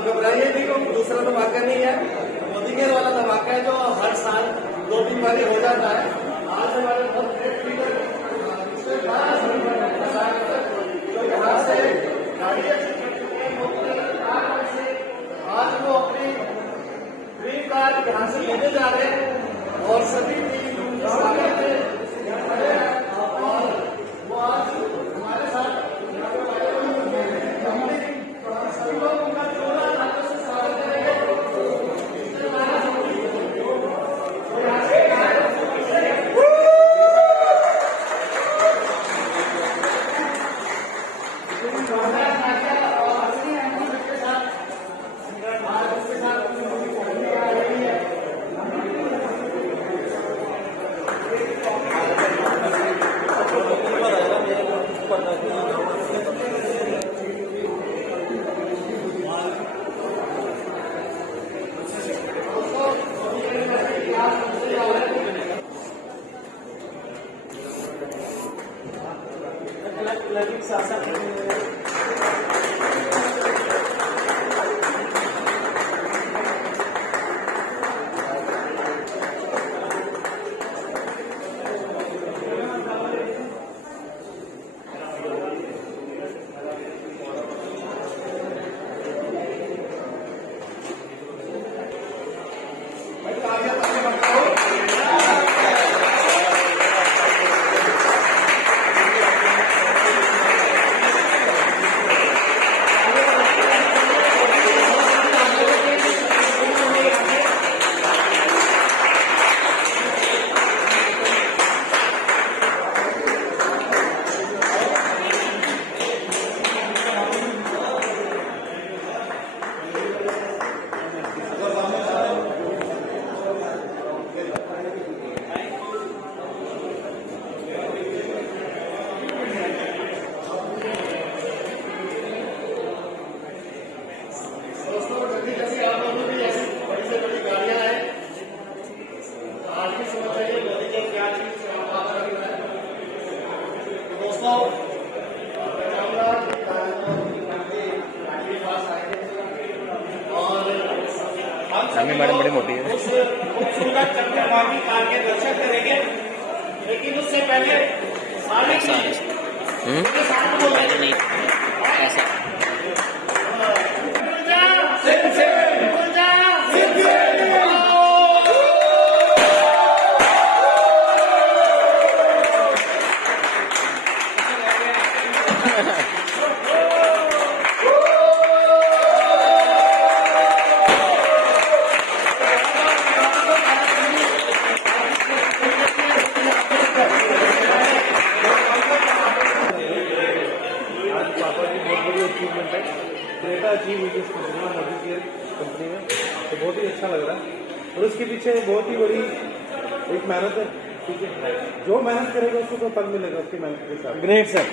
आप घबराइए नहीं, को दूसरा धमाका नहीं है, मोदी केयर वाला धमाका है जो हर साल 2-3 बार हो जाता है। आज हमारे बहुत ग्रेट लीडर जो यहाँ से गाड़ी आज वो अपनी ड्रीम कार यहाँ से लेने जा रहे हैं और सभी टीम स्वागत है और वो आज हमारे साथ सभी लोग उनका जोरदार हाथों से स्वागत करेंगे। मैडम बड़ी मोटी है। खूबसूरत चक्रवाती कार के दर्शन करेंगे, लेकिन उससे पहले नहीं ऐसा अचीव हुई इस कंपनी में, मोदी केयर कंपनी में, तो बहुत ही अच्छा लग रहा है। और उसके पीछे बहुत ही बड़ी एक मेहनत है, ठीक है। जो मेहनत करेगा उसको तो फल मिलेगा उसकी मेहनत के साथ। Great sir.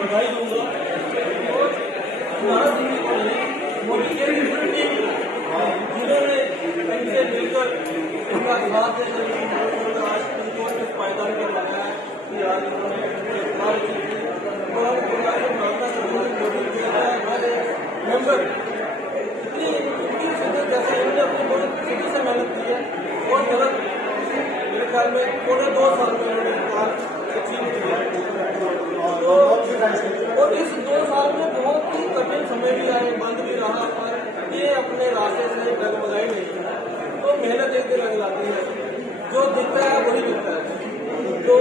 बधाई दूंगा मोदी केयर की पूरी टीम जिन्होंने इनसे मिलकर इनका साथ देकर आज उनको इस पायदान पर लगाया कि आज मेंबर इतनी जैसे इन्होंने अपनी बहुत सीधी से मेहनत की है, बहुत गलत मेरे ख्याल में 2.5 साल में उन्होंने अचीव किया। और इस 2 साल में बहुत ही कठिन समय भी आए, बंद भी रहा, पर ये अपने रास्ते से डगमगाई नहीं। तो मेहनत एक दिन रंग लाती है, जो दिखता है वही दिखता है। तो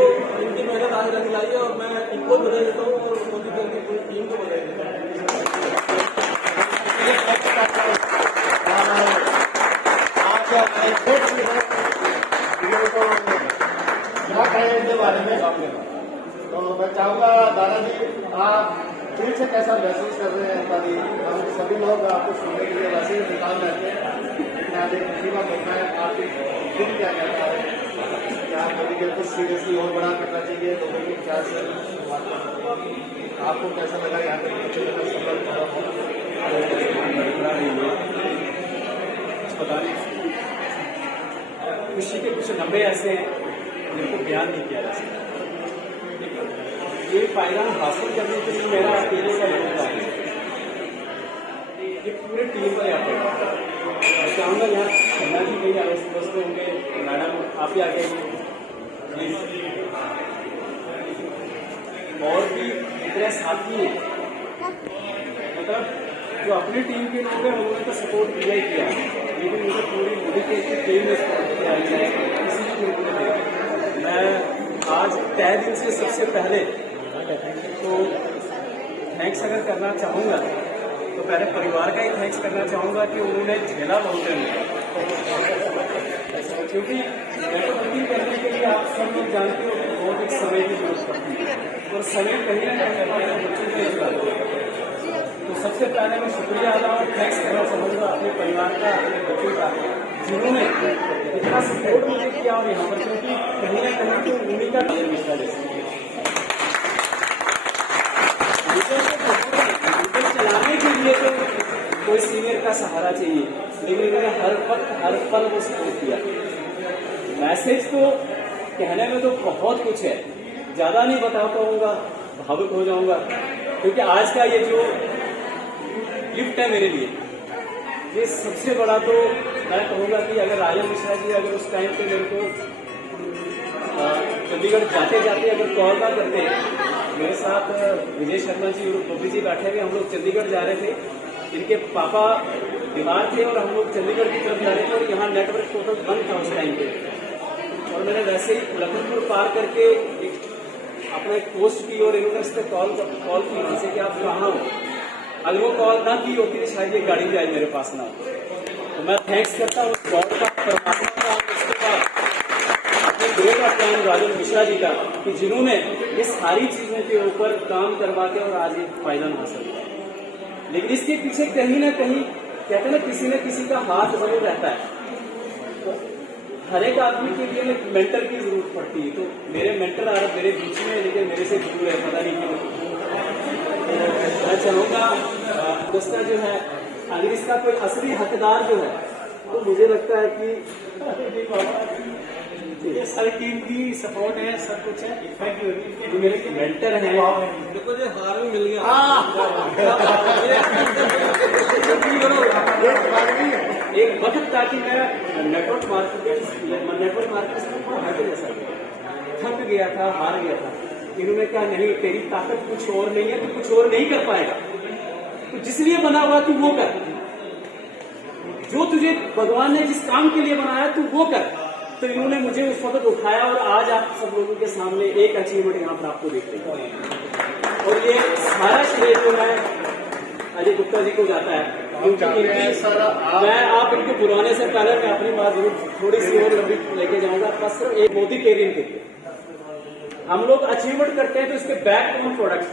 इनकी मेहनत आज रंग लाई है और मैं इनको बधाई देता हूँ और मोदी केयर की पूरी टीम को बधाई देता हूँ। बारे में तो मैं चाहूंगा दादाजी आप दिल से कैसा महसूस कर रहे हैं? हम सभी लोग आपको सुनने के लिए वैसे ही निकाल रहते हैं, आज एक खुशी का मौका है, आप खुद क्या कहना है, क्या मोदी केयर को सीरियसली और बड़ा करना चाहिए, लोगों के विचार से आपको कैसा लगा यहाँ पे पता नहीं, खुशी के कुछ लम्हे ऐसे हैं जिनको बयान नहीं किया जा सकता। ये फायदा हासिल करने के लिए मेरा अकेले का योगदान है, ये पूरे टीम का यहाँ पे मैं चाहूँगा यहाँ खन्ना जी कहीं आए बस में होंगे, मैडम आप ही आ गए, और भी इतने साथी हैं, मतलब जो अपनी टीम के लोग हैं उन्होंने तो सपोर्ट किया ही किया, लेकिन मुझे पूरी मोदी की टीम ने सपोर्ट किया है, किसी भी ग्रुप ने दिया। मैं आज तय दिन से सबसे पहले तो थैंक्स अगर करना चाहूँगा तो पहले परिवार का ही थैंक्स करना चाहूँगा कि उन्होंने झेला बहुत है, क्योंकि नेटवर्किंग करने के लिए आप सब लोग जानते हो कि बहुत एक समय की जरूरत पड़ती है, और समय कहीं ना कहीं बच्चों के लिए। तो सबसे पहले मैं शुक्रिया अदा और थैंक्स करना चाहूँगा अपने परिवार का, अपने बच्चों का, जिन्होंने इतना सपोर्ट मुझे किया और यहाँ पर, क्योंकि कहीं ना कहीं तो उन्हीं का मिश्रा चलाने के लिए तो कोई सीनियर का सहारा चाहिए, लेकिन इन्होंने हर वक्त हर पल वो सपोर्ट किया। मैसेज तो कहने में तो बहुत कुछ है, ज्यादा नहीं बता पाऊंगा, भावुक हो जाऊंगा, क्योंकि आज का ये जो गिफ्ट है मेरे लिए, ये सबसे बड़ा तो मैं कहूँगा कि अगर राजन मिश्रा जी अगर उस टाइम पे मेरे को चंडीगढ़ जाते जाते अगर कॉल ना करते, मेरे साथ विजय शर्मा जी और गोपी जी बैठे हुए, हम लोग चंडीगढ़ जा रहे थे, इनके पापा बीमार थे और हम लोग चंडीगढ़ की तरफ जा रहे थे और यहाँ नेटवर्क टोटल बंद था उस टाइम पे, और मैंने वैसे ही लखनपुर पार करके अपना एक पोस्ट की और इन्होंने इस पर कॉल की वहां से कि आप कहाँ हो। अगर वो कॉल ना की होती तो शायद ये गाड़ी भी आई मेरे पास ना हो। तो मैं थैंक्स करता हूँ उस कॉल का, परमात्मा का, उसके बाद अपने ग्रेट प्लान राजन मिश्रा जी का, कि जिन्होंने ये सारी चीजों के ऊपर काम करवा के और आज ये फायदा हासिल किया। लेकिन इसके पीछे कहीं ना कहीं कहते हैं ना, किसी न किसी का हाथ जरूर रहता है। तो हर एक आदमी के लिए एक मेंटर की जरूरत पड़ती है, तो मेरे मेंटर आ रहे मेरे बीच में, लेकिन मेरे से दूर है, पता नहीं क्यों। मैं चाहूँगा दस्ता जो है, अगर इसका कोई असली हकदार जो है, तो मुझे लगता है कि ये सारी टीम की सपोर्ट है, सब कुछ है। Thank you. जो मेरे मेंटर हैं, देखो जो हार भी मिल गया, एक वक्त था कि मैं नेटवर्क मार्केट से थोड़ा हट जैसा थक गया था, हार गया था। इन्होंने कहा नहीं, तेरी ताकत कुछ और नहीं है, तू कुछ और नहीं कर पाएगा, तो जिसलिए बना हुआ तू वो कर, जो तुझे भगवान ने जिस काम के लिए बनाया तू वो कर। तो इन्होंने मुझे उस वक्त उठाया और आज आप सब लोगों के सामने एक अचीवमेंट यहाँ पर आपको देखते हैं, और ये सारा श्रेय जो है अजय गुप्ता जी को जाता है, क्योंकि मैं आप इनको बुलाने से पहले मैं अपनी बात जरूर थोड़ी सी और लंबी लेके जाऊंगा। बस सिर्फ एक मोदी केयर के लिए हम लोग अचीवमेंट करते हैं, तो इसके बैकबोन प्रोडक्ट्स,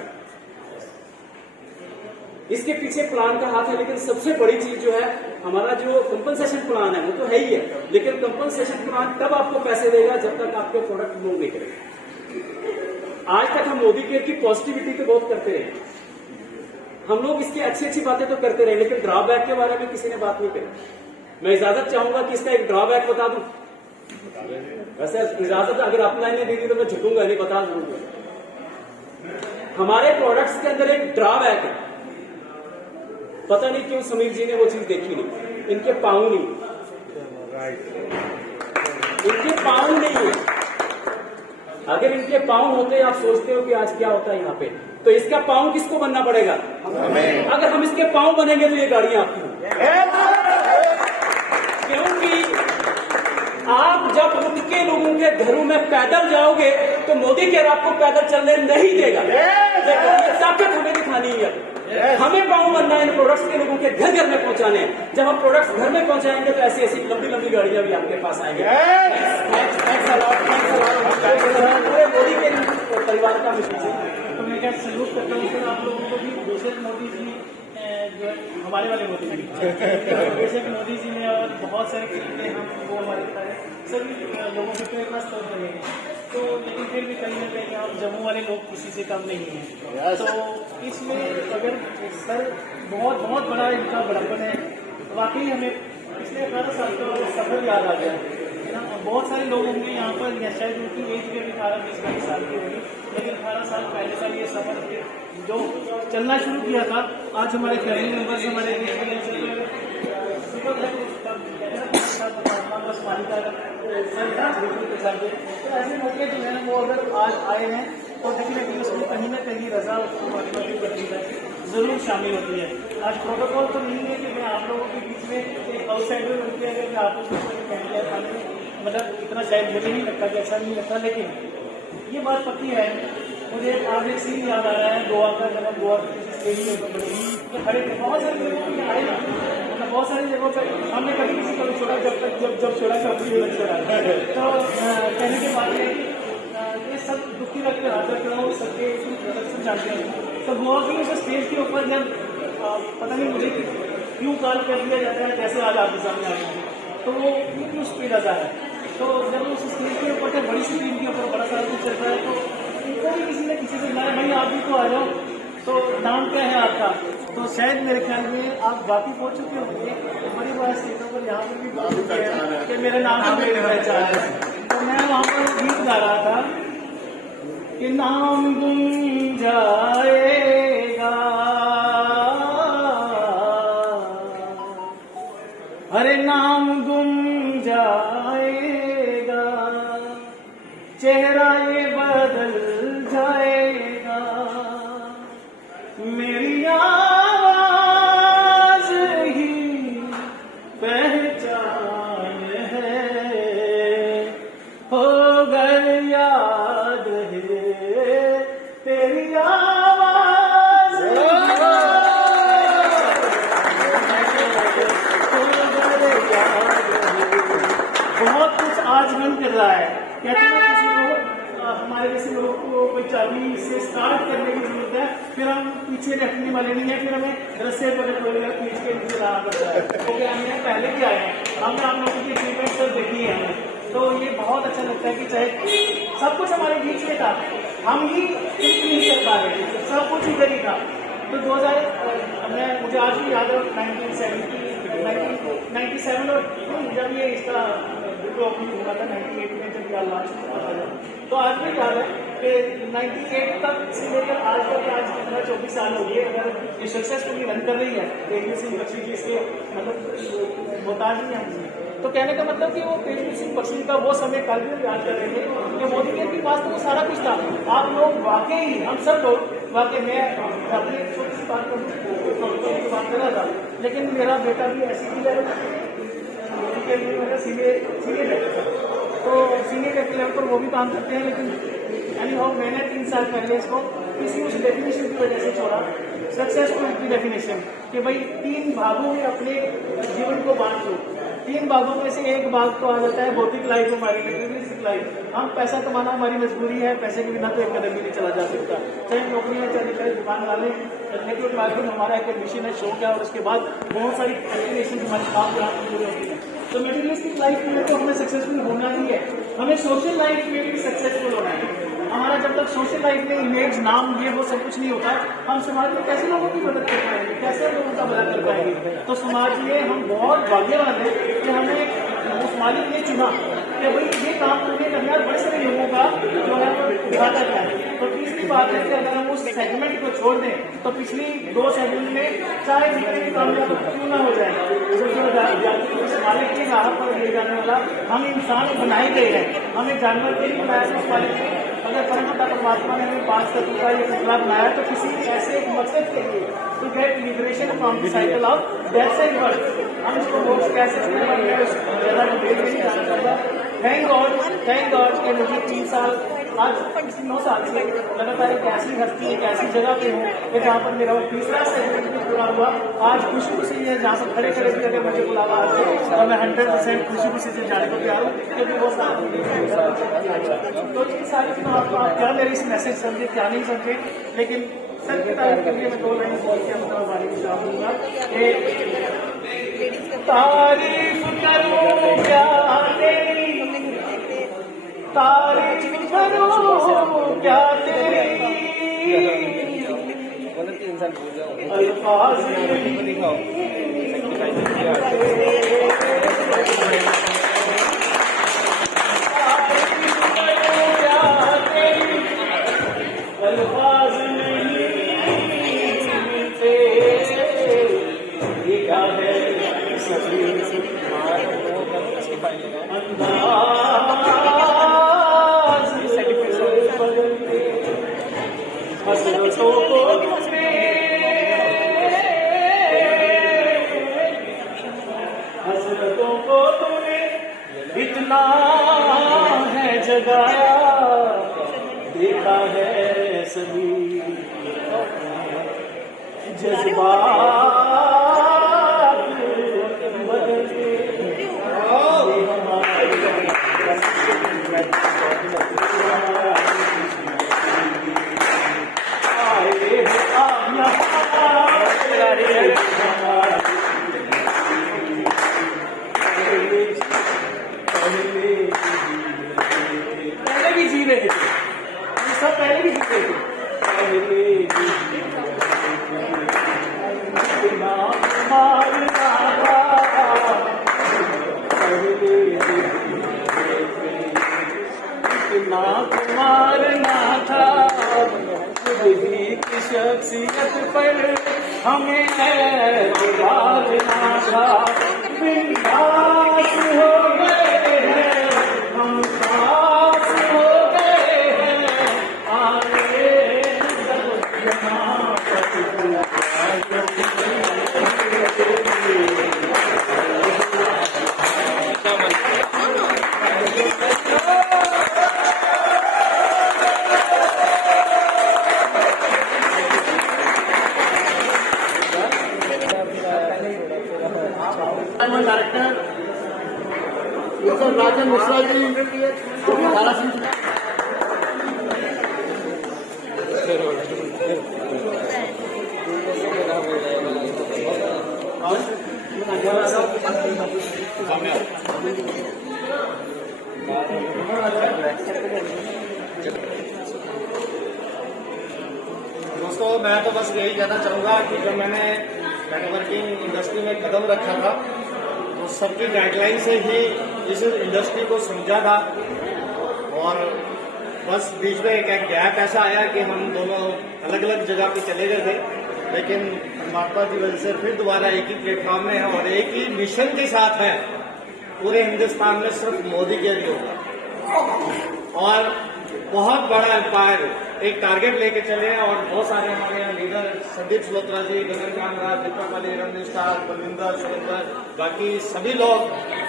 इसके पीछे प्लान का हाथ है। लेकिन सबसे बड़ी चीज जो है, हमारा जो कंपनसेशन प्लान है वो तो है ही है, लेकिन कंपनसेशन प्लान तब आपको पैसे देगा जब तक आपके प्रोडक्ट मूव नहीं करेगा। आज तक हम मोदी केयर की पॉजिटिविटी तो बहुत करते रहे, हम लोग इसकी अच्छी बातें तो करते रहे, लेकिन ड्रॉबैक के बारे में किसी ने बात नहीं करी। मैं इजाजत चाहूंगा कि इसका एक ड्रॉबैक बता दूं। वैसे इजाजत अगर अपना ने दी थी तो मैं झुकूंगा नहीं, बता जरूर। हमारे प्रोडक्ट्स के अंदर एक ड्रॉबैक है, पता नहीं क्यों समीर जी ने वो चीज देखी नहीं। इनके पाँव नहीं, इनके पाँव नहीं है। अगर इनके पाँव होते, आप सोचते हो कि आज क्या होता है यहाँ पे, तो इसका पाँव किसको बनना पड़ेगा? अगर हम इसके पाँव बनेंगे तो ये गाड़ियां आपकी होंगी, क्योंकि आप जब उनके लोगों के घरों में पैदल जाओगे तो मोदी केयर आपको पैदल चलने नहीं देगा। देखो ये ताकत हमें दिखानी है, हमें पाँव बनना है इन प्रोडक्ट्स के लोगों के घर घर में पहुंचाने। जब हम प्रोडक्ट्स घर में पहुंचाएंगे तो ऐसी ऐसी लंबी लंबी गाड़ियां भी आपके पास आएंगे। पूरे मोदी के परिवार का मिशन है। तो मैं क्या सल्यूट करता हूँ सर आप लोगों को भी। दूसरे मोदी जी जो हमारे वाले मोदी जी बेशक मोदी जी ने और बहुत सारे फिल्में हम वो हमारे सारे सभी लोगों के प्रेरणा स्रोत रहे हैं। तो लेकिन फिर भी कहीं ना कहीं हम जम्मू वाले लोग किसी से कम नहीं हैं। तो इसमें अगर सर बहुत बहुत बड़ा इनका बड़प्पन है। वाकई हमें पिछले 18 साल का सफर याद आ गया है ना। बहुत सारे लोग होंगे यहाँ पर या शायद उनकी एज भी 18-20 साल की होगी, लेकिन 18 साल पहले का ये सफर जो चलना शुरू किया था, आज हमारे फैमिली मेम्बर्स हमारे बीच में बस पानी का तो ऐसे मौके जो हैं वो अगर आज आए हैं तो डेफिनेटली उसमें कहीं ना कहीं रजा जरूर शामिल होती है। आज प्रोटोकॉल तो नहीं है कि मैं आप लोगों के बीच में एक आउटसाइडर बन के अगर मैं आप लोगों को कह दिया खाने मतलब इतना शायद मुझे नहीं लगता कि ऐसा नहीं लगता, लेकिन ये बात पक्की है। मुझे आज एक सीन याद आ रहा है गोवा का, जब हम गोवा स्टेडियम पर तो खड़े थे, बहुत सारे लोगों को आए ना, मतलब बहुत सारी जगहों पर हमने कभी किसी को छोड़ा जब छोड़ा तो अपनी जगह छोड़ा। तो कहने के बाद ये सब दुखी रख के राजा क्यों सबके प्रदर्शन जानते हैं। तो गोवा की उस स्टेज के ऊपर जब पता नहीं मुझे क्यों कॉल कर दिया जाता है, जैसे आज आपके सामने आ गए तो वो क्यों स्पीड आता है। तो जब उस स्टेज के ऊपर जब बड़ी स्क्रीन के ऊपर बड़ा सारा कुछ चल रहा है तो उनको भी किसी ने किसी से बुलाया, भाई आप भी तो आ जाओ, तो नाम क्या है आपका। तो शायद मेरे ख्याल में आप वाकिफ हो चुके होंगे बड़ी बड़ी स्टेजों पर, यहाँ पर भी बात है कि मेरा नाम है मेरी पहचान है। तो मैं वहाँ पर गीत गा रहा था कि नाम गुम जाएगा, अरे नाम गुम जाएगा, चेहरा ये बदल जाएगा, मेरी आवाज ही पहचान है, हो गए याद है तेरी आवाज बहुत कुछ आज मन कर रहा है। कहते हैं किसी को हमारे जैसे लोगों को कोई चाबी से स्टार्ट करने की जरूरत है, फिर हम पीछे रखने वाले नहीं है, फिर हमें रस्से पर खींच के नीचे लाना पड़ता है। क्योंकि हमने पहले भी आए हैं, हमने आप लोगों की ट्रीटमेंट सब देखी है हमें, तो ये बहुत अच्छा लगता है कि चाहे सब कुछ हमारे बीच में था, हम ही ठीक नहीं कर पा रहे थे, सब कुछ इधर ही था। तो 2000 मुझे आज भी याद है 1997 और जब ये इसका ओपनिंग हुआ था 98 में जब ये लॉन्च हुआ था, तो आज भी याद है कि 98 तक से लेकर आज तक आज 15-24 साल हो गए अगर ये सक्सेसफुली रन कर रही है तेजवी सिंह बख्शी जी इसके मतलब मोहताज नहीं है। तो कहने का मतलब कि वो तेजवी सिंह बख्शी का वो समय कल भी याद कर रहे थे कि मोदी के पास तो वो सारा कुछ था। आप लोग वाकई हम सब लोग वाकई मैं अपनी छोटी सी बात कर रहा था, लेकिन मेरा बेटा भी ऐसी ही के लिए मेरा सीनियर लेवल था, तो सीनियर लेवल पर वो भी काम करते हैं। लेकिन यानी और मैंने 3 साल पहले इसको किसी उस डेफिनेशन की वजह से छोड़ा, सक्सेसफुल की डेफिनेशन कि भाई 3 भागों में अपने जीवन को बांट लो। 3 भागों में से एक भाग तो आ जाता है भौतिक लाइफ, हमारी मेटेरियलिस्टिक लाइफ। हम पैसा कमाना हमारी मजबूरी है, पैसे के बिना तो एक कदम भी नहीं चला जा सकता, चाहे नौकरी है चाहे दुकान वाले। नेटवर्क मार्केटिंग हमारा एक मिशन है, शौक है, और उसके बाद बहुत सारी एक्टिवेशन हमारी काम पूरी होती है। तो मेटेरियलिस्टिक लाइफ में तो हमें सक्सेसफुल होना ही है, हमें सोशल लाइफ में भी सक्सेसफुल होना है। हमारा जब तक सोशल लाइफ में इमेज नाम ये वो सब कुछ नहीं होता, हम समाज में कैसे लोगों की मदद कर पाएंगे, कैसे लोगों का भला कर पाएंगे। तो समाज में हम बहुत भाग्यवान हैं कि हमें उस मालिक ने चुना कि भाई ये काम करने करना है, बड़े सारे लोगों का जो है वो दिखाता है। तो तीसरी बात है कि अगर हम उस सेगमेंट को छोड़ दें तो पिछली 2 सेगमेंट में चाहे जितने भी कामयाब क्यों ना हो जाए, उस मालिक की राह पर ले जाने वाला हम इंसान बनाए गए हैं, हमें जानवर नहीं बनाया। उस मालिक ने अगर परमपिता परमात्मा ने हमें 5 तत्व का ये पुतला बनाया तो किसी ऐसे एक मकसद के लिए, to get liberation from the cycle of death and birth. हम इसको मोक्ष कह सकते हैं, मैं उसको ज़्यादा डिटेल में नहीं जाना चाहता। थैंक गॉड कि मुझे 3 साल आज 9 साल से लगातार एक ऐसी हस्ती एक ऐसी जगह पे हूँ कि जहाँ पर मेरा 3रा सेगमेंट भी पूरा हुआ। आज खुशी है जहाँ पर खड़े खड़े भी अगर मुझे बुलावा आज और मैं 100% खुशी से जाने को तैयार हूँ, क्योंकि वो साथ तो ये सारी चीज़ें आप क्या मेरे इस मैसेज समझे क्या नहीं समझे, लेकिन सर की तारीफ के लिए मैं 2 लाइन बोल के अपना बारी में जवाब दूंगा कि तारीफ करूं क्या तेरी, तारीफ करूं क्या तेरी, अल्फाज अल्फाज नहीं मिलते, ये क्या है अंदाज बदलते, हसरतों को तूने, हसरतों को तूने इतना है जगाया, देखा है सभी जज्बात बदलते, पहले भी जी रहे थे, हम सब पहले भी जीते थे, पहले बिना मारना था, पहले बिना मारना था, खुद ही की शख्सियत पर हमें गुजारना था, बिंदास हो गए हैं हम, खास हो गए हैं आगे सब डायरेक्टर राजन मिश्रा जी, दारा सिंह जी, दोस्तों मैं तो बस यही कहना चाहूँगा कि जब मैंने नेटवर्किंग इंडस्ट्री में कदम रखा था तो सबकी गाइडलाइन से ही इस इंडस्ट्री को समझा था, और बस बीच में एक गैप ऐसा आया कि हम दोनों अलग अलग जगह पे चले गए थे, लेकिन परमात्मा की वजह से फिर दोबारा एक ही प्लेटफॉर्म में है और एक ही मिशन के साथ है। पूरे हिंदुस्तान में सिर्फ मोदी के लिए होगा और बहुत बड़ा एम्पायर एक टारगेट लेके चले हैं, और बहुत सारे हमारे यहाँ लीडर संदीप सलोत्रा जी, गगन कामराज, दीपक अली, रणनीश स्टार, बलविंदर, सुरेंद्र, बाकी सभी लोग,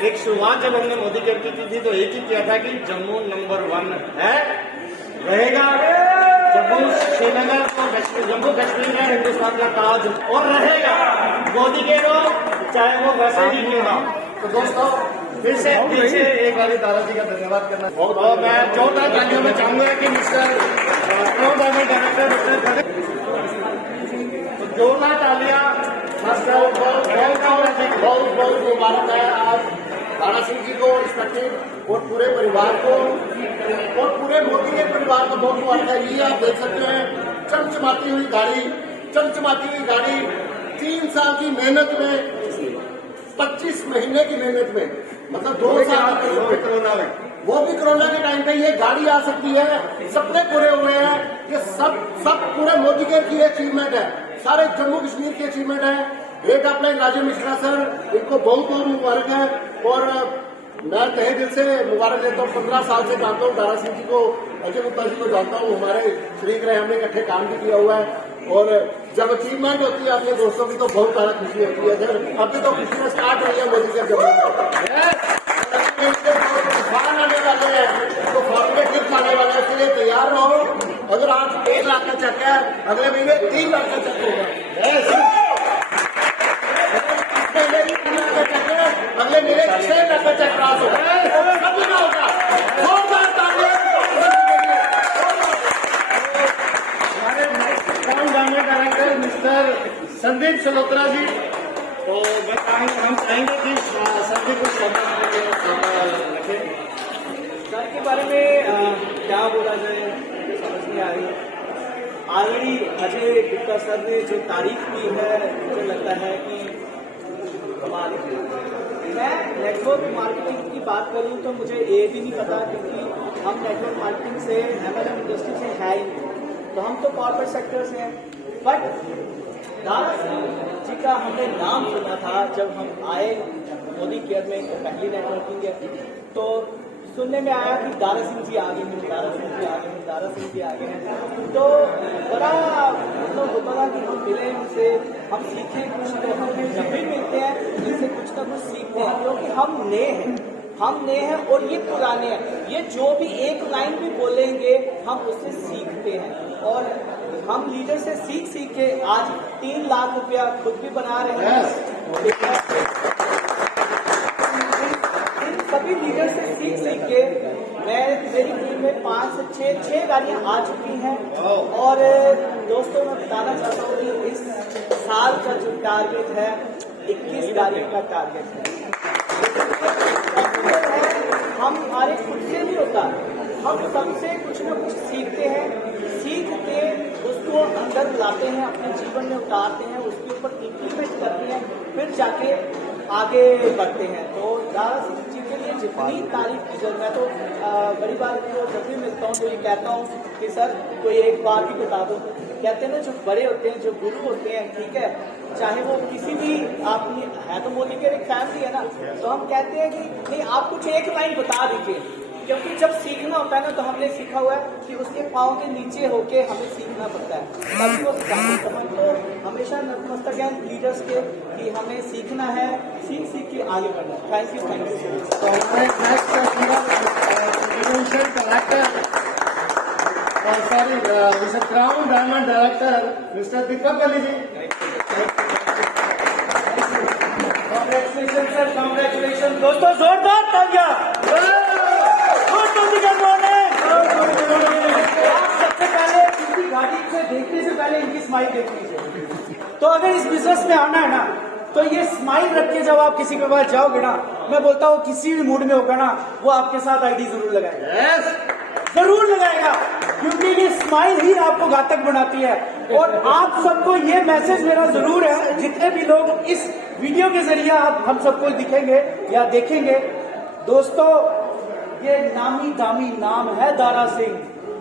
एक शुरुआत जब हमने मोदी केयर की थी तो एक ही किया था कि जम्मू नंबर 1 है, रहेगा। जम्मू श्रीनगर तो जम्मू कश्मीर है हिंदुस्तान का ताज और रहेगा मोदी केयर हो, चाहे वो वैसे ही क्यों ना। तो दोस्तों फिर से पीछे एक बार दादा जी का धन्यवाद करना, और मैं जोरदार तालियों में चाहूंगा कि मिस्टर डायरेक्टर तो जोरदार तालियां बहुत बहुत मुबारक है आज दारा सिंह जी को, इंस्पेक्टर और पूरे परिवार को और पूरे मोदी के परिवार को बहुत मुबारक है। ये आप देख सकते हैं चमचमाती हुई गाड़ी 3 साल की मेहनत में, 25 महीने की मेहनत में, मतलब 2 साल कोरोना में, वो भी कोरोना के टाइम पे ये गाड़ी आ सकती है। सपने पूरे हुए हैं, ये सब पूरे मोदी के की अचीवमेंट है, सारे जम्मू कश्मीर की अचीवमेंट है। एक अपने राजन मिश्रा सर, इनको बहुत बहुत मुबारक है, और मैं तहे दिल से मुबारक देता हूँ। 15 साल से जानता हूँ दारा सिंह जी को, अजय गुप्ता जी को जानता हूँ, हमारे शरीक रहे, हमने इकट्ठे काम भी किया हुआ है, और जब अचीवमेंट होती है अपने दोस्तों की तो बहुत सारा खुशी होती है। सर अभी तो खुशी में स्टार्ट हुई है मोदी के जब आने वाले हैं तो फॉर्मेट टिप्स आने वाले हैं, इसके लिए तैयार रहो। अगर आज 1 लाख का चेक है, अगले महीने 3 लाख का चेक होगा, अगले महीने 6 लाख का चेक क्रॉस होगा, कभी ना होगा। जोरदार तालियां ऑलरेडी अजय गुप्ता सर ने जो तारीफ की है मुझे लगता है कि कमाल है। मैं नेटवर्क मार्केटिंग की बात करूं तो मुझे ये भी नहीं पता, क्योंकि हम नेटवर्क मार्केटिंग से MLM इंडस्ट्री से है ही नहीं, तो हम तो कॉर्पोरेट सेक्टर से हैं। बट दारा सिंह जी का हमने नाम सुना था जब हम आए मोदी केयर में, तो पहली नेटवर्किंग है, तो सुनने में आया कि दारा सिंह जी आगे हैं, दारा सिंह जी आगे हैं, दारा सिंह जी आगे हैं। तो बड़ा मतलब होता था कि हम मिले उनसे, हम सीखें कुछ, तो हम जब भी मिलते हैं इनसे कुछ ना कुछ सीखते हैं, क्योंकि हम नए हैं और ये पुराने हैं। ये जो भी एक लाइन भी बोलेंगे हम उससे सीखते हैं, और हम लीडर से सीख के आज 3 लाख रुपया खुद भी बना रहे हैं। सभी लीडर से सीख के मेरी टीम में 5 से 6 गाड़ियां आ चुकी हैं। और दोस्तों मैं बताना चाहता हूँ कि इस साल का जो टारगेट है 21 गाड़ियों का टारगेट है। हम हमारे खुद से नहीं होता, हम सबसे कुछ ना कुछ सीखते हैं, सीख के उसको अंदर लाते हैं, अपने जीवन में उतारते हैं, उसके ऊपर इम्प्लीमेंट करते हैं, फिर जाके आगे बढ़ते हैं। तो दारा सिंह जी के लिए जितनी तारीफ की जरूरत है, तो बड़ी बात को जब भी मिलता हूँ तो ये कहता हूँ कि सर कोई एक बात ही बता दो। कहते हैं ना, जो बड़े होते हैं, जो गुरु होते हैं, ठीक है, चाहे वो किसी भी आपने है तो मोदी के एक फैमिली है ना, तो हम कहते हैं कि नहीं आप कुछ एक लाइन बता दीजिए, क्योंकि जब सीखना होता है ना, तो हमने सीखा हुआ है कि उसके पाँव के नीचे होके हमें सीखना पड़ता है। तभी वो समझ तो हमेशा नतमस्तक हैं लीडर्स के कि हमें सीखना है, सीख के आगे बढ़ना है। Thank you crown diamond director mister Deepak Ali ji. Congratulation sir, congratulation दोस्तों, जोरदार तालियां। सबसे पहले इनकी गाड़ी से देखने से पहले इनकी स्माइल देखनी चाहिए। तो अगर इस बिजनेस में आना है ना, तो ये स्माइल रख के जब आप किसी के पास जाओगे ना, मैं बोलता हूँ किसी भी मूड में होगा ना, वो आपके साथ आईडी जरूर लगाएगा, जरूर लगाएगा, क्योंकि ये स्माइल ही आपको घातक बनाती है। और आप सबको ये मैसेज मेरा जरूर है, जितने भी लोग इस वीडियो के जरिए आप हम सबको दिखेंगे या देखेंगे, दोस्तों ये नामी दामी नाम है दारा सिंह,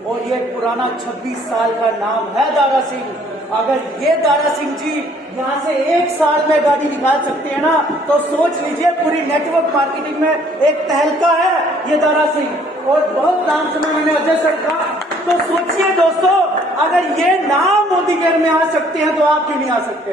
और ये पुराना 26 साल का नाम है दारा सिंह। अगर ये दारा सिंह जी यहाँ से 1 साल में गाड़ी निकाल सकते हैं ना, तो सोच लीजिए पूरी नेटवर्क मार्केटिंग में एक तहलका है ये दारा सिंह। और बहुत नाम सुना मैंने अजय सर का, तो सोचिए दोस्तों, अगर ये नाम मोदी केयर में आ सकते हैं तो आप क्यों नहीं आ सकते।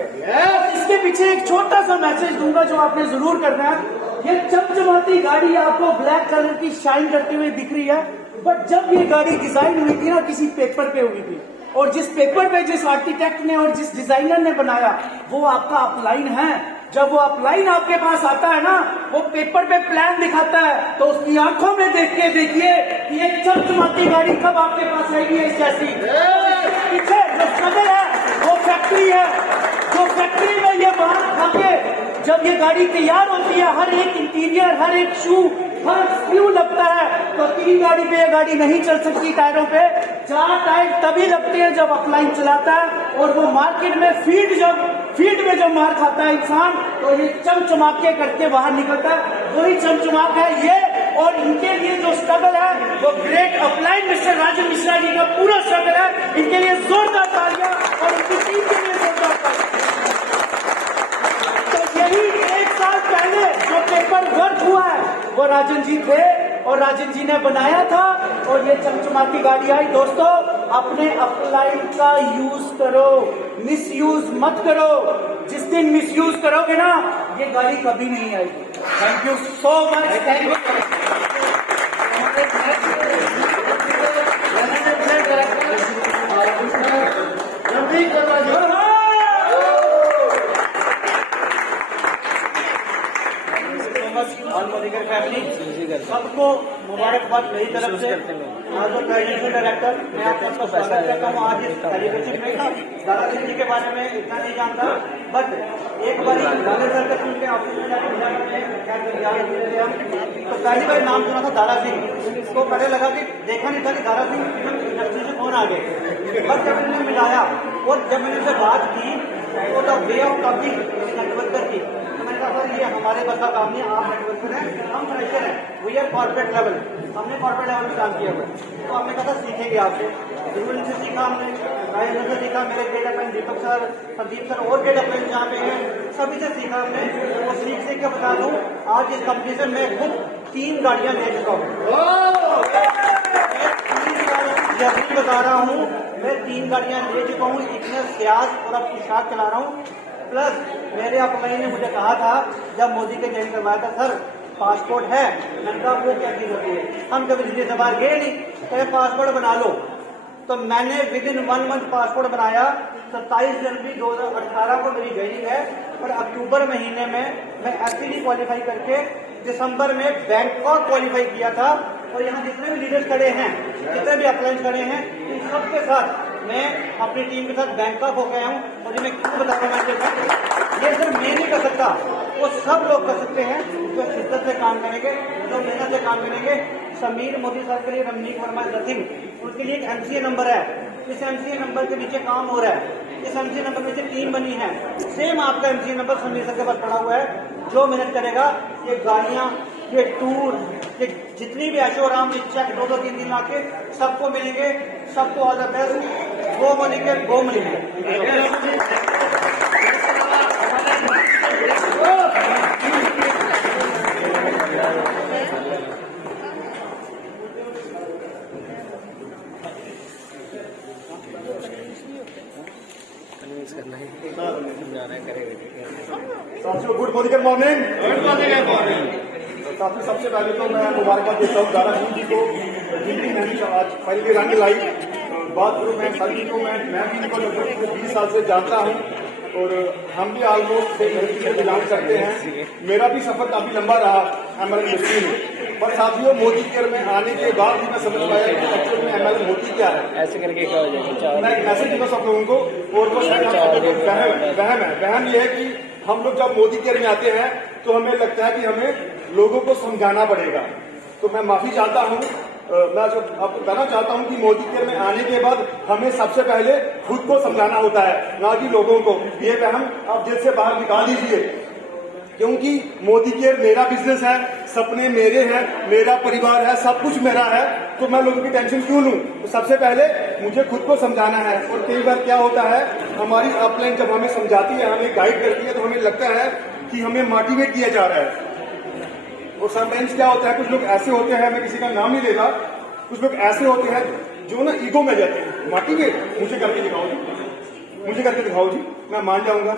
इसके पीछे एक छोटा सा मैसेज दूंगा जो आपने जरूर करना है। ये चमचमाती गाड़ी आपको ब्लैक कलर की शाइन करती हुई दिख रही है, बट जब ये गाड़ी डिजाइन हुई थी ना, किसी पेपर पे हुई थी, और जिस पेपर पे जिस आर्किटेक्ट ने और जिस डिजाइनर ने बनाया वो आपका अपलाइन है। जब वो अपलाइन आपके पास आता है ना, वो पेपर पे प्लान दिखाता है, तो उसकी आंखों में देख के देखिए कि ये चमचमाती गाड़ी कब आपके पास आएगी इस जैसी। पीछे जो स्ट्रगल है वो फैक्ट्री है, जो फैक्ट्री में ये बाहर खाके जब ये गाड़ी तैयार होती है, हर एक इंटीरियर, हर एक शू, हर स्क्रू लगता है, तो 3 गाड़ी पे ये गाड़ी नहीं चल सकती टायरों पे। 4 टायर तभी लगते हैं जब अपलाइन चलाता है, और वो मार्केट में फील्ड में जब मार खाता है इंसान, तो ये चमचमाक के करके बाहर निकलता है, वही चमचमाक है ये। और इनके लिए जो स्ट्रगल है वो great upline mister Rajan Mishra ji का पूरा स्ट्रगल है। इनके लिए जोरदार तालियां, और इनकी टीम के लिए जोरदार तालियां। तो यही 1 साल पहले जो पेपर वर्क हुआ है वो राजन जी थे, और राजन जी ने बनाया था, और ये चमचमाती गाड़ी आई। दोस्तों अपने अपलाइन का यूज करो, मिसयूज मत करो। जिस दिन मिसयूज करोगे ना, ये गाड़ी कभी नहीं आएगी। Thank you so much. Thank you. सबको मुबारकबाद मेरी तरफ से। आज डायरेक्टर मैं आपका स्वागत करता हूँ आज इस सेलिब्रेशन में। दारा सिंह जी के बारे में इतना नहीं जानता, बट एक बार दादा सर का उनके ऑफिस में जाकर तो पहली बार नाम सुना था दारा सिंह। इसको पहले लगा कि देखा नहीं था कि दारा सिंह इंडस्ट्री से कौन आ गए। बस जब इन्होंने मिलाया और जब मैंने उनसे बात की तो the way of talking networker की, तो मैंने कहा सर ये हमारे बस का काम नहीं है, आप नेटवर्कर हैं, हम फ्रेशर हैं, वी आर कॉर्पोरेट लेवल, हमने कॉर्पोरेट लेवल पे काम किया हुआ है। तो आपने कहा सीखेंगे आपसे, जरूर इनसे सीखा हमने, राजेंद्र से सीखा, मेरे डेटा पैन दीपक सर, संदीप सर और डेटा पैन जहाँ पे हैं सभी से सीखा हमने। और सीख के बता दूँ आज इस कंपनी से मैं खुद 3 गाड़ियाँ ले चुका हूँ। जब बता रहा हूँ मैं 3 गाड़ियाँ ले चुका हूँ, इतने सियाज और अब पोशाक चला रहा हूँ। प्लस मेरे अपलाइन ने मुझे कहा था जब मोदी के ज्वाइन करवाया था सर पासपोर्ट है, मैंने कहा वो क्या चीज होती है, हम कभी दिल्ली से बाहर गए नहीं, कहे पासपोर्ट बना लो। तो मैंने विद इन 1 मंथ पासपोर्ट बनाया। 27 जनवरी 2018 को मेरी ज्वाइनिंग है और अक्टूबर महीने में मैं एफसीडी क्वालिफाई करके दिसंबर में बैंकॉक क्वालिफाई किया था। और यहाँ जितने भी लीडर्स खड़े हैं, जितने भी अप्लाइंस खड़े हैं, इन सबके साथ मैं अपनी टीम के साथ बैंकॉक हो गया हूँ। और ये मैं क्यों बता रहा हूँ, ये सिर्फ मैं नहीं कर सकता, वो सब लोग कर सकते हैं जो शिद्दत से काम करेंगे, जो मेहनत से काम करेंगे। समीर मोदी साहब के लिए रमनीक वर्मा नथिंग, उनके लिए एक MCA नंबर है, इस MCA नंबर के नीचे काम हो रहा है, इस MCA नंबर में से टीम बनी है। सेम आपका MCA नंबर समीर सर के पास पड़ा हुआ है। जो मेहनत करेगा, ये गाड़ियाँ, ये टूर, ये जितनी भी ऐशो आराम की चेक 2-3 दिन आके सबको मिलेंगे। सबको ऑल द बेस्ट, गो मिलेंगे, गो मिलेंगे। साथियों गुड मॉर्निंग। साथियों सबसे पहले तो मैं मुबारकबाद देता हूँ दारा सिंह जी को, जिनकी मैंने आज पहली रंग लाई। बात करूँ मैं सभी को, मैं भी इनको लगभग 20 साल से जानता हूँ और हम भी ऑलमोस्ट से बिलोंग करते हैं। मेरा भी सफर काफी लंबा रहा MLM इंडस्ट्री में, पर साथियों मोदी केयर में आने के बाद भी मैं समझ पाया कि एक्चुअल में MLM होती क्या है। ऐसे करके क्या हो जाएगा, मैं एक मैसेज दूंगा सब लोगों को, और वो शायद वहम ये है कि हम लोग जब मोदी केयर में आते हैं तो हमें लगता है कि हमें लोगों को समझाना पड़ेगा। तो मैं माफी चाहता हूँ, मैं जो अब बताना चाहता हूँ कि मोदी केयर में आने के बाद हमें सबसे पहले खुद को समझाना होता है, ना कि लोगों को। ये वहम आप दिल से बाहर निकाल दीजिए, क्योंकि मोदी केयर मेरा बिजनेस है, सपने मेरे हैं, मेरा परिवार है, सब कुछ मेरा है, तो मैं लोगों की टेंशन क्यों लूं। तो सबसे पहले मुझे खुद को समझाना है। और कई बार क्या होता है, हमारी अपलाइन जब हमें समझाती है, हमें गाइड करती है, तो हमें लगता है कि हमें मोटिवेट किया जा रहा है। और समटाइम्स क्या होता है, कुछ लोग ऐसे होते हैं, मैं किसी का नाम नहीं लेगा, कुछ लोग ऐसे होते हैं जो ना ईगो में जाते हैं। मोटिवेट मुझे करके दिखाओ जी, मुझे करके दिखाओ जी, मैं मान जाऊंगा।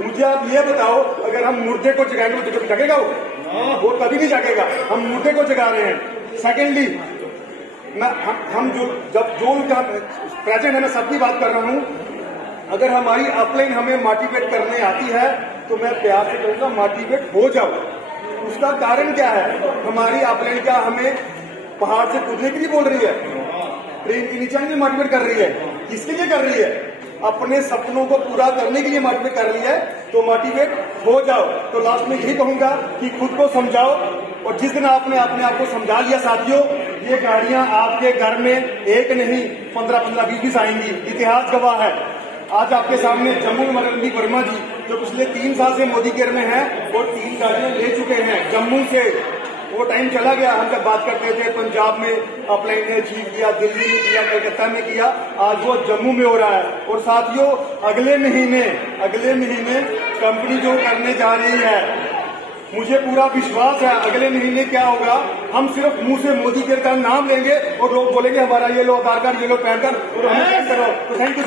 मुझे आप ये बताओ, अगर हम मुर्दे को जगाएंगे तो जगेगा वो कभी नहीं जगेगा। हम मुर्दे को जगा रहे हैं। सेकेंडली हम जो प्रेजेंट है, मैं सबकी बात कर रहा हूं। अगर हमारी अपलाइन हमें मोटिवेट करने आती है तो मैं प्यार से कहूंगा मोटिवेट हो जाओ। उसका कारण क्या है, हमारी अपलाइन क्या हमें पहाड़ से कूदने के लिए बोल रही है, ट्रेन के नीचे नहीं मोटिवेट कर रही है, किसके लिए कर रही है, अपने सपनों को पूरा करने के लिए मोटिवेट कर रही है। तो मोटिवेट हो जाओ। तो लास्ट में यही कहूंगा कि खुद को समझाओ, और जिस दिन आपने अपने आप को समझा लिया साथियों, ये गाड़ियां आपके घर में एक नहीं 15-15, 20 आएंगी। इतिहास गवाह है। आज आपके सामने जम्मू में रमनीक वर्मा जी, जो पिछले 3 साल से मोदी केयर में हैं और 3 गाड़ियां ले चुके हैं जम्मू से। वो टाइम चला गया, हम जब बात करते थे पंजाब में अपलाइन ने अचीव किया, दिल्ली में किया, कलकत्ता में किया, आज वो जम्मू में हो रहा है। और साथियों अगले महीने कंपनी जो करने जा रही है, मुझे पूरा विश्वास है अगले महीने क्या होगा, हम सिर्फ मुंह से मोदी केयर का नाम लेंगे और लोग बोलेंगे हमारा ये लो आधार कार्ड, ये लो पैन कार्ड, और हमें चेक करो। तो थैंक यू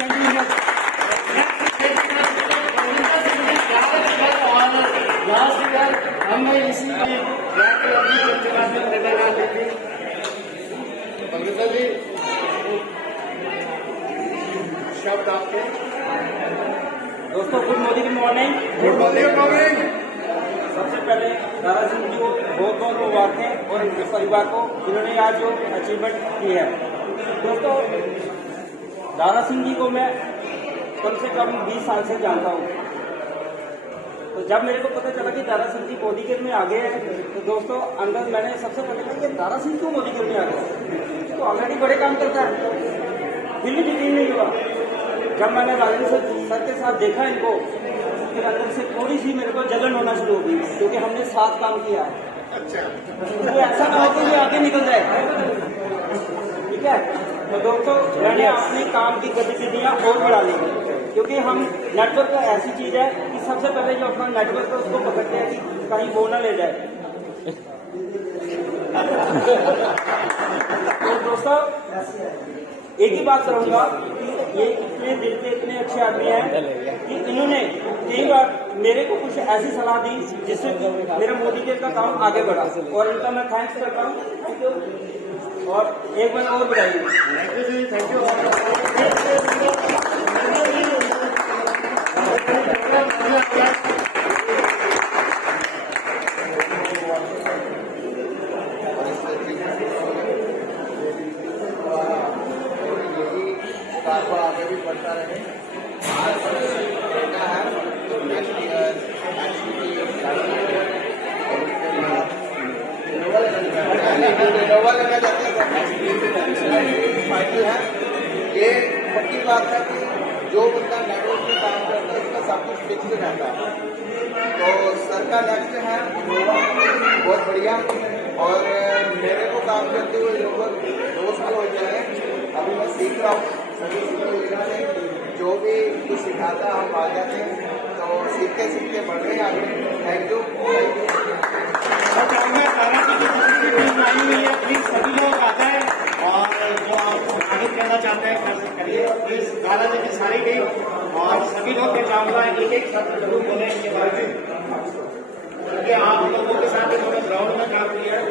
हमने इसी शब्द आपके। दोस्तों गुड मॉर्निंग। सबसे पहले दारा सिंह जी को बहुत बहुत मुबारकें और उनके परिवार को, जिन्होंने आज जो अचीवमेंट की है। दोस्तों दारा सिंह जी को मैं कम से कम 20 साल से जानता हूँ। तो जब मेरे को पता चला कि दारा सिंह जी मोदी केयर में आ गए हैं, तो दोस्तों अंदर मैंने सबसे पहले कहा कि दारा सिंह क्यों मोदी केयर में आ गए, तो ऑलरेडी बड़े काम करता है। फिर भी यकीन नहीं हुआ। जब मैंने राजेंद्र सर के साथ देखा इनको, फिर अंदर से थोड़ी सी मेरे को जलन होना शुरू हो गई, क्योंकि हमने साथ काम किया है। तो ऐसा ना हो कि ये आगे निकल जाए, ठीक है। तो दोस्तों, मैंने अपने काम की गतिविधियां और बढ़ा ली, क्योंकि हम नेटवर्क ऐसी चीज है कि सबसे पहले जो अपना नेटवर्क है उसको पकड़ते हैं कि कहीं वो ना ले जाए। तो दोस्तों, एक ही बात करूंगा कि ये इतने दिल के इतने अच्छे आदमी हैं कि इन्होंने कई बार मेरे को कुछ ऐसी सलाह दी जिससे कि मेरा मोदी केयर का काम आगे बढ़ा, और इनका मैं थैंक्स करता हूँ। और एक बार और बताइए, थैंक यू। कारोबार आगे भी बढ़ता रहे। आज देखना है तो नेक्स्ट ईयर रिन्यूअल लेना चाहते हैं फाइनल है। ये पक्की बात है कि जो बंदा नेटवर्क में काम करता है उसका सब कुछ फिक्स रहता है। तो सर का नेक्स्ट है बहुत बढ़िया, और मेरे को काम करते हुए लगभग 2 साल हो गए हैं। अभी मैं सीख रहा हूँ सभी सुपरवाइजर से, जो भी कुछ सिखाता हम आ जाते हैं, तो सीखते सीखते बढ़ रहे हैं आगे। Thank you. प्लीज सभी लोग आ जाए और जो आप आगे करना चाहते हैं करिए। प्लीज दादाजी की सारी टीम और सभी लोग के चाहूंगा एक एक शब्द जरूर बोले इनके बारे में, क्योंकि आप लोगों के साथ इन्होंने ग्राउंड में काम किया है।